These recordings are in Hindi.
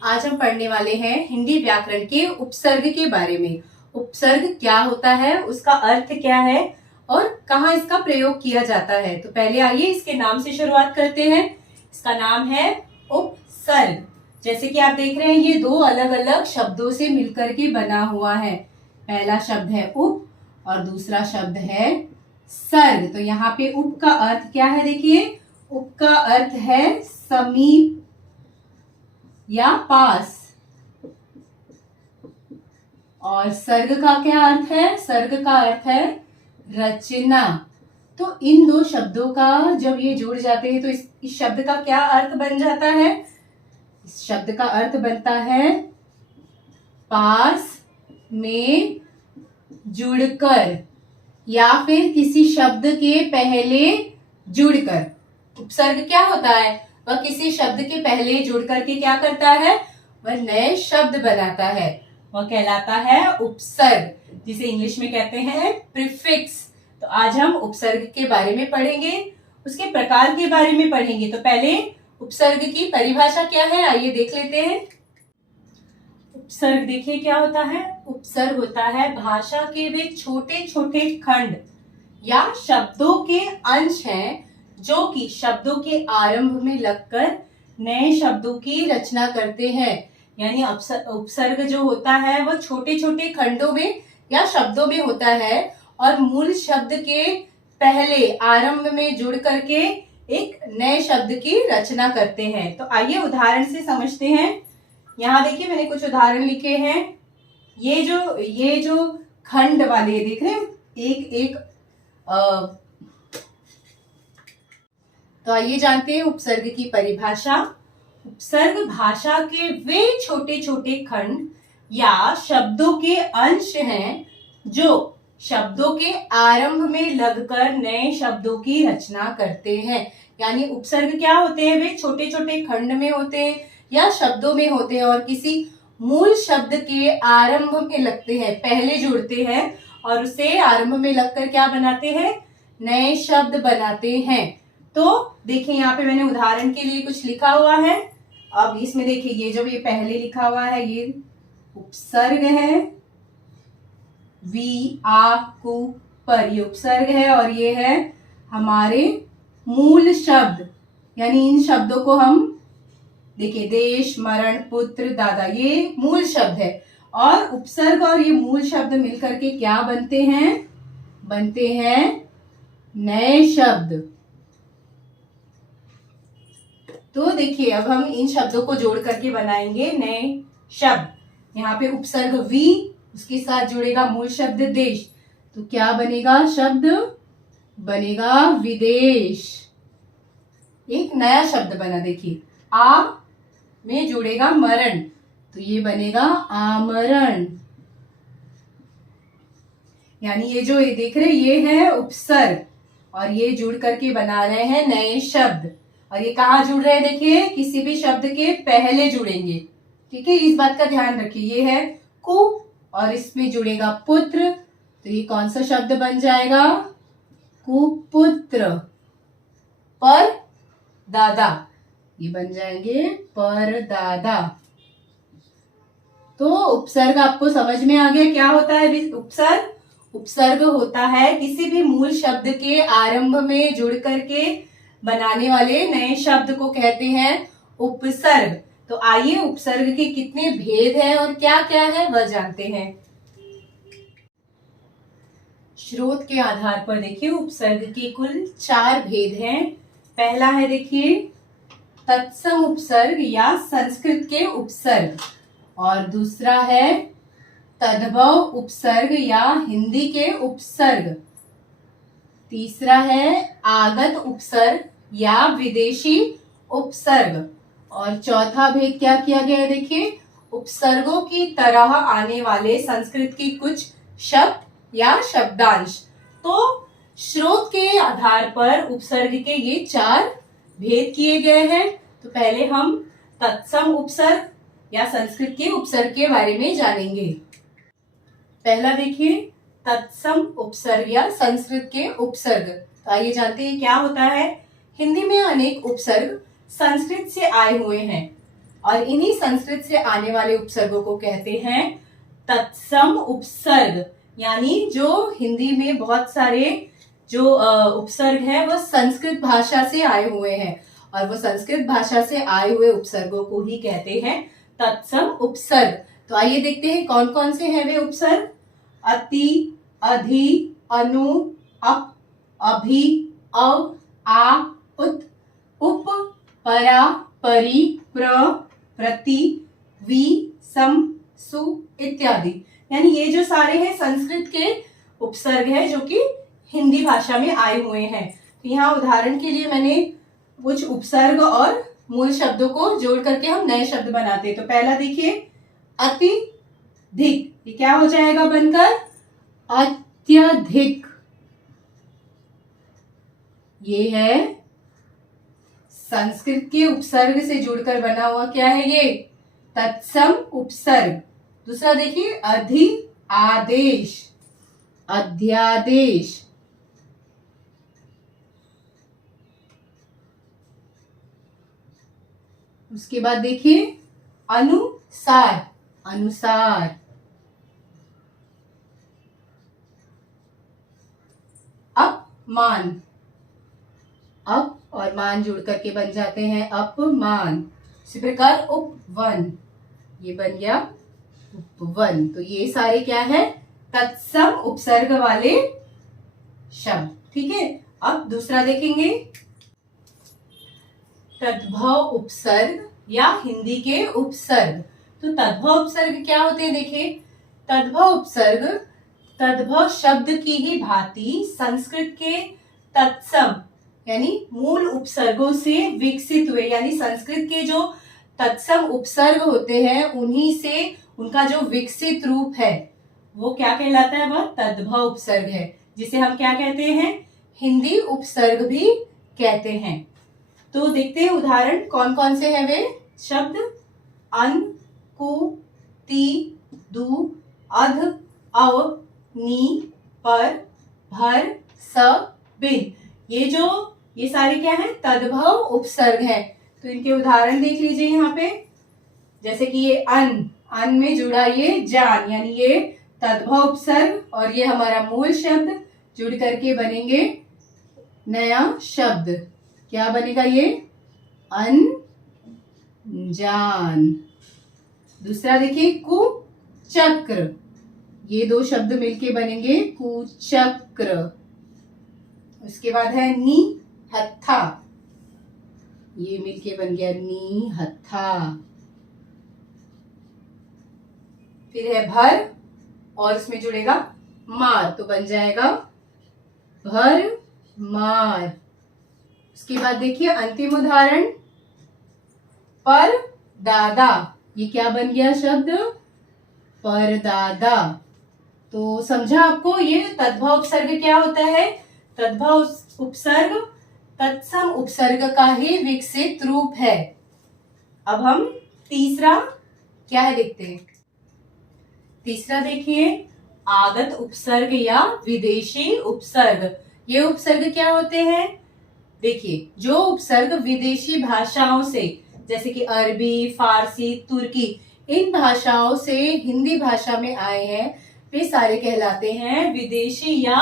आज हम पढ़ने वाले हैं हिंदी व्याकरण के उपसर्ग के बारे में। उपसर्ग क्या होता है, उसका अर्थ क्या है और कहाँ इसका प्रयोग किया जाता है। तो पहले आइए इसके नाम से शुरुआत करते हैं। इसका नाम है उपसर्ग। जैसे कि आप देख रहे हैं, ये दो अलग अलग शब्दों से मिलकर के बना हुआ है। पहला शब्द है उप और दूसरा शब्द है सर्ग। तो यहाँ पे उप का अर्थ क्या है, देखिए उप का अर्थ है समीप या पास, और सर्ग का क्या अर्थ है, सर्ग का अर्थ है रचना। तो इन दो शब्दों का जब ये जुड़ जाते हैं तो इस शब्द का क्या अर्थ बन जाता है, इस शब्द का अर्थ बनता है पास में जुड़कर या फिर किसी शब्द के पहले जुड़कर। उपसर्ग क्या होता है, वह किसी शब्द के पहले जुड़कर के क्या करता है, वह नए शब्द बनाता है, वह कहलाता है उपसर्ग, जिसे इंग्लिश में कहते हैं प्रीफिक्स। तो आज हम उपसर्ग के बारे में पढ़ेंगे, उसके प्रकार के बारे में पढ़ेंगे। तो पहले उपसर्ग की परिभाषा क्या है, आइए देख लेते हैं। उपसर्ग देखिए क्या होता है। उपसर्ग होता है भाषा के वे छोटे छोटे खंड या शब्दों के अंश हैं जो कि शब्दों के आरंभ में लगकर नए शब्दों की रचना करते हैं। यानी उपसर्ग जो होता है वह छोटे छोटे खंडों में या शब्दों में होता है और मूल शब्द के पहले आरंभ में जुड़ करके एक नए शब्द की रचना करते हैं। तो आइए उदाहरण से समझते हैं। यहाँ देखिए मैंने कुछ उदाहरण लिखे हैं। ये जो खंड वाले देख रहे हैं, एक एक तो आइए जानते हैं उपसर्ग की परिभाषा। उपसर्ग भाषा के वे छोटे छोटे खंड या शब्दों के अंश हैं जो शब्दों के आरंभ में लगकर नए शब्दों की रचना करते हैं। यानी उपसर्ग क्या होते हैं, वे छोटे छोटे खंड में होते हैं या शब्दों में होते हैं और किसी मूल शब्द के आरंभ में लगते हैं, पहले जुड़ते हैं और उसे आरंभ में लगकर क्या बनाते हैं, नए शब्द बनाते हैं। तो देखिए यहाँ पे मैंने उदाहरण के लिए कुछ लिखा हुआ है। अब इसमें देखिए ये पहले लिखा हुआ है ये उपसर्ग है, वी आ कु पर, ये उपसर्ग है और ये है हमारे मूल शब्द। यानी इन शब्दों को हम देखिए देश, मरण, पुत्र, दादा, ये मूल शब्द है और उपसर्ग और ये मूल शब्द मिलकर के क्या बनते हैं, बनते हैं नए शब्द। तो देखिए अब हम इन शब्दों को जोड़ करके बनाएंगे नए शब्द। यहाँ पे उपसर्ग वी, उसके साथ जुड़ेगा मूल शब्द देश, तो क्या बनेगा, शब्द बनेगा विदेश। एक नया शब्द बना, देखिए आ में जुड़ेगा मरण, तो ये बनेगा आमरण। यानी ये देख रहे ये है उपसर्ग और ये जुड़ करके बना रहे हैं नए शब्द। और ये कहाँ जुड़ रहे हैं, देखिए किसी भी शब्द के पहले जुड़ेंगे। ठीक है, इस बात का ध्यान रखिए। ये है कु और इसमें जुड़ेगा पुत्र, तो ये कौन सा शब्द बन जाएगा, कुपुत्र। पर दादा, ये बन जाएंगे पर दादा। तो उपसर्ग आपको समझ में आ गया क्या होता है उपसर्ग। उपसर्ग होता है किसी भी मूल शब्द के आरंभ में जुड़ करके बनाने वाले नए शब्द को कहते हैं उपसर्ग। तो आइए उपसर्ग के कितने भेद हैं और क्या क्या है वह जानते हैं। स्रोत के आधार पर देखिए उपसर्ग के कुल 4 भेद हैं। पहला है देखिए तत्सम उपसर्ग या संस्कृत के उपसर्ग, और दूसरा है तद्भव उपसर्ग या हिंदी के उपसर्ग, तीसरा है आगत उपसर्ग या विदेशी उपसर्ग, और चौथा भेद क्या किया गया है, देखिए उपसर्गों की तरह आने वाले संस्कृत की कुछ शब्द या शब्दांश। तो स्रोत के आधार पर उपसर्ग के ये 4 भेद किए गए हैं। तो पहले हम तत्सम उपसर्ग या संस्कृत के उपसर्ग के बारे में जानेंगे। पहला देखिए तत्सम उपसर्ग या संस्कृत के उपसर्ग। तो आइए जानते हैं क्या होता है। हिंदी में अनेक उपसर्ग संस्कृत से आए हुए हैं और इन्हीं संस्कृत से आने वाले उपसर्गों को कहते हैं तत्सम उपसर्ग। यानी जो हिंदी में बहुत सारे जो उपसर्ग है वो संस्कृत भाषा से आए हुए हैं, और वो संस्कृत भाषा से आए हुए उपसर्गों को ही कहते हैं तत्सम उपसर्ग। तो आइए देखते हैं कौन कौन से हैं वे उपसर्ग। अति, अधि, अनु, अप, अभि, अव, आ, उत, उप, परा, परि, प्र, प्रति, वि, सम, सु इत्यादि। यानी ये जो सारे हैं संस्कृत के उपसर्ग है जो कि हिंदी भाषा में आए हुए हैं। तो यहाँ उदाहरण के लिए मैंने कुछ उपसर्ग और मूल शब्दों को जोड़ करके हम नए शब्द बनाते हैं। तो पहला देखिए अतिधिक, ये क्या हो जाएगा बनकर अत्यधिक। ये है संस्कृत के उपसर्ग से जुड़कर बना हुआ क्या है ये तत्सम उपसर्ग। दूसरा देखिए अधि आदेश, अध्यादेश। उसके बाद देखिए अनुसार, अनुसार। अपमान, अप और मान जुड़ करके बन जाते हैं अपमान। इसी प्रकार उपवन, ये बन गया उपवन। तो ये सारे क्या है तत्सम उपसर्ग वाले शब्द। ठीक है, अब दूसरा देखेंगे तद्भव उपसर्ग या हिंदी के उपसर्ग। तो तद्भव उपसर्ग क्या होते हैं देखिए। तद्भव उपसर्ग तद्भव शब्द की ही भांति संस्कृत के तत्सम यानी मूल उपसर्गों से विकसित हुए, यानी संस्कृत के जो तत्सम उपसर्ग होते हैं उन्हीं से उनका जो विकसित रूप है वो क्या कहलाता है, वह तद्भव उपसर्ग है, जिसे हम क्या कहते हैं हिंदी उपसर्ग भी कहते हैं। तो देखते हैं उदाहरण कौन कौन से हैं वे शब्द। अन, कु, ति, दु, अध, अव, नी, पर, भर, स, बिन। ये सारे क्या है तद्भव उपसर्ग हैं। तो इनके उदाहरण देख लीजिए यहाँ पे। जैसे कि ये अन में जुड़ा ये जान, यानी ये तद्भव उपसर्ग, और ये हमारा मूल शब्द जुड़ करके बनेंगे नया शब्द। क्या बनेगा ये अनजान। दूसरा देखिए कुचक्र, ये दो शब्द मिलके बनेंगे कुचक्र। उसके बाद है निहत्था, ये मिलके बन गया निहत्था। फिर है भर और इसमें जुड़ेगा मार, तो बन जाएगा भर मार। उसके बाद देखिए अंतिम उदाहरण पर दादा, ये क्या बन गया शब्द परदादा। तो समझा आपको ये तद्भव उपसर्ग क्या होता है। तद्भव उपसर्ग तत्सम उपसर्ग का ही विकसित रूप है। अब हम तीसरा क्या है देखते हैं। तीसरा देखिए आगत उपसर्ग या विदेशी उपसर्ग। ये उपसर्ग क्या होते हैं देखिए, जो उपसर्ग विदेशी भाषाओं से जैसे कि अरबी, फारसी, तुर्की, इन भाषाओं से हिंदी भाषा में आए हैं वे सारे कहलाते हैं विदेशी या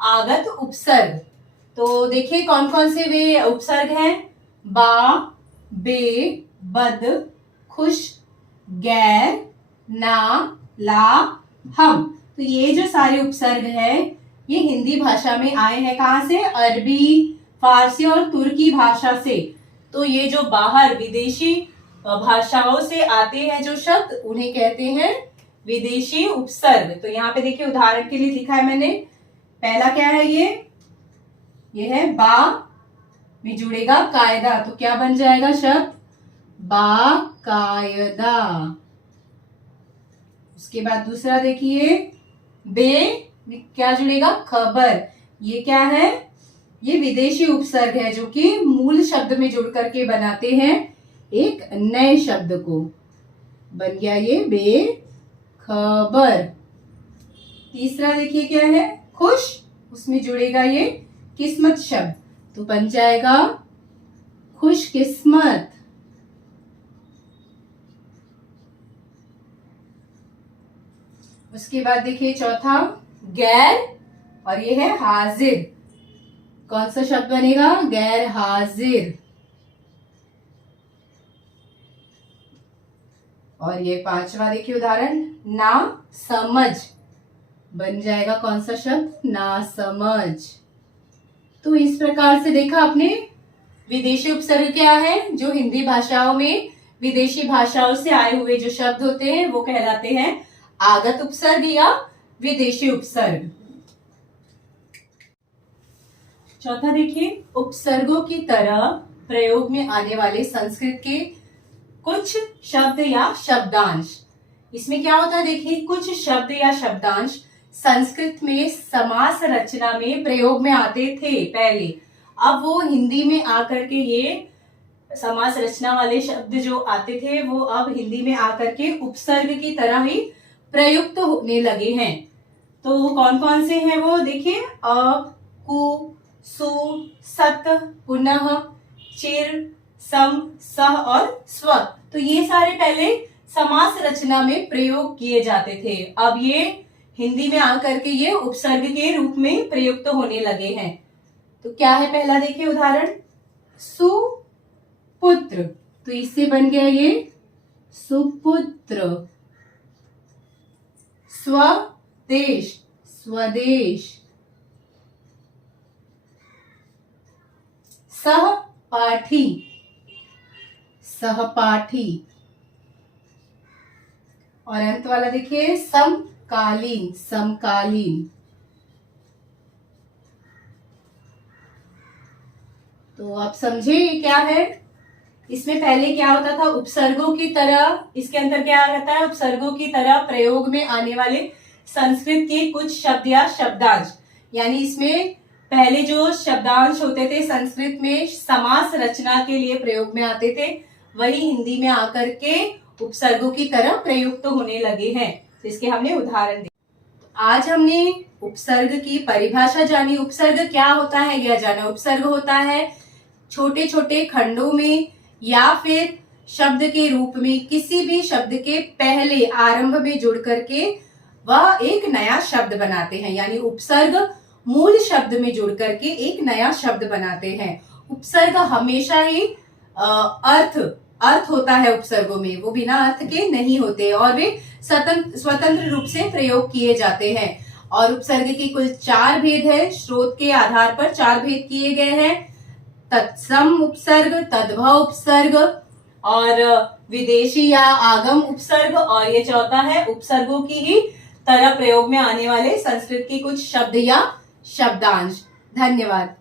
आगत उपसर्ग। तो देखिए कौन कौन से वे उपसर्ग हैं। बा, बे, बद, खुश, गैर, ना, ला, हम। तो ये जो सारे उपसर्ग हैं ये हिंदी भाषा में आए हैं कहाँ से, अरबी, फारसी और तुर्की भाषा से। तो ये जो बाहर विदेशी भाषाओं से आते हैं जो शब्द उन्हें कहते हैं विदेशी उपसर्ग। तो यहाँ पे देखिए उदाहरण के लिए लिखा है मैंने। पहला क्या है ये है बा में जुड़ेगा कायदा, तो क्या बन जाएगा शब्द बाकायदा। उसके बाद दूसरा देखिए बे में क्या जुड़ेगा खबर, ये क्या है ये विदेशी उपसर्ग है जो कि मूल शब्द में जुड़ करके बनाते हैं एक नए शब्द को। बन गया ये बेखबर। तीसरा देखिए क्या है खुश, उसमें जुड़ेगा ये किस्मत शब्द, तो बन जाएगा खुश किस्मत। उसके बाद देखिए चौथा गैर, और ये है हाजिर। कौन सा शब्द बनेगा? गैर हाजिर। और ये पांचवा देखिए उदाहरण, ना समझ, बन जाएगा कौन सा शब्द? ना समझ। तो इस प्रकार से देखा आपने विदेशी उपसर्ग क्या है। जो हिंदी भाषाओं में विदेशी भाषाओं से आए हुए जो शब्द होते हैं वो कहलाते हैं आगत उपसर्ग या विदेशी उपसर्ग। चौथा देखिए, उपसर्गों की तरह प्रयोग में आने वाले संस्कृत के कुछ शब्द या शब्दांश। इसमें क्या होता है देखिए, कुछ शब्द या शब्दांश संस्कृत में समास रचना में प्रयोग में आते थे पहले, अब वो हिंदी में आकर के ये समास रचना वाले शब्द जो आते थे वो अब हिंदी में आकर के उपसर्ग की तरह ही प्रयुक्त होने लगे हैं। तो कौन कौन से हैं वो देखिए, अ, कु, सु, सत, पुनः, चिर, सम, सह और स्व। तो ये सारे पहले समास रचना में प्रयोग किए जाते थे, अब ये हिंदी में आकर के ये उपसर्ग के रूप में प्रयुक्त होने लगे हैं। तो क्या है पहला देखिए उदाहरण, सुपुत्र। तो इससे बन गया ये सुपुत्र। स्वदेश, स्वदेश। सहपाठी, सहपाठी। और अंत वाला देखिए समकालीन, समकालीन। तो आप समझे ये क्या है। इसमें पहले क्या होता था, उपसर्गों की तरह, इसके अंदर क्या रहता है, उपसर्गों की तरह प्रयोग में आने वाले संस्कृत के कुछ शब्द या शब्दांश। यानी इसमें पहले जो शब्दांश होते थे संस्कृत में समास रचना के लिए प्रयोग में आते थे, वही हिंदी में आकर के उपसर्गों की तरह प्रयुक्त होने लगे हैं। तो इसके हमने उदाहरण दिए। आज हमने उपसर्ग की परिभाषा जानी। उपसर्ग क्या होता है यह जाना। उपसर्ग होता है छोटे छोटे खंडों में या फिर शब्द के रूप में किसी भी शब्द के पहले आरंभ में जुड़ करके वह एक नया शब्द बनाते हैं। यानी उपसर्ग मूल शब्द में जुड़ करके एक नया शब्द बनाते हैं। उपसर्ग हमेशा ही अर्थ होता है उपसर्गों में, वो बिना अर्थ के नहीं होते और वे स्वतंत्र रूप से प्रयोग किए जाते हैं। और उपसर्ग के कुल 4 भेद है। स्रोत के आधार पर 4 भेद किए गए हैं, तत्सम उपसर्ग, तद्भव उपसर्ग और विदेशी या आगम उपसर्ग, और ये चौथा है उपसर्गों की ही तरह प्रयोग में आने वाले संस्कृत के कुछ शब्द या शब्दांश। धन्यवाद।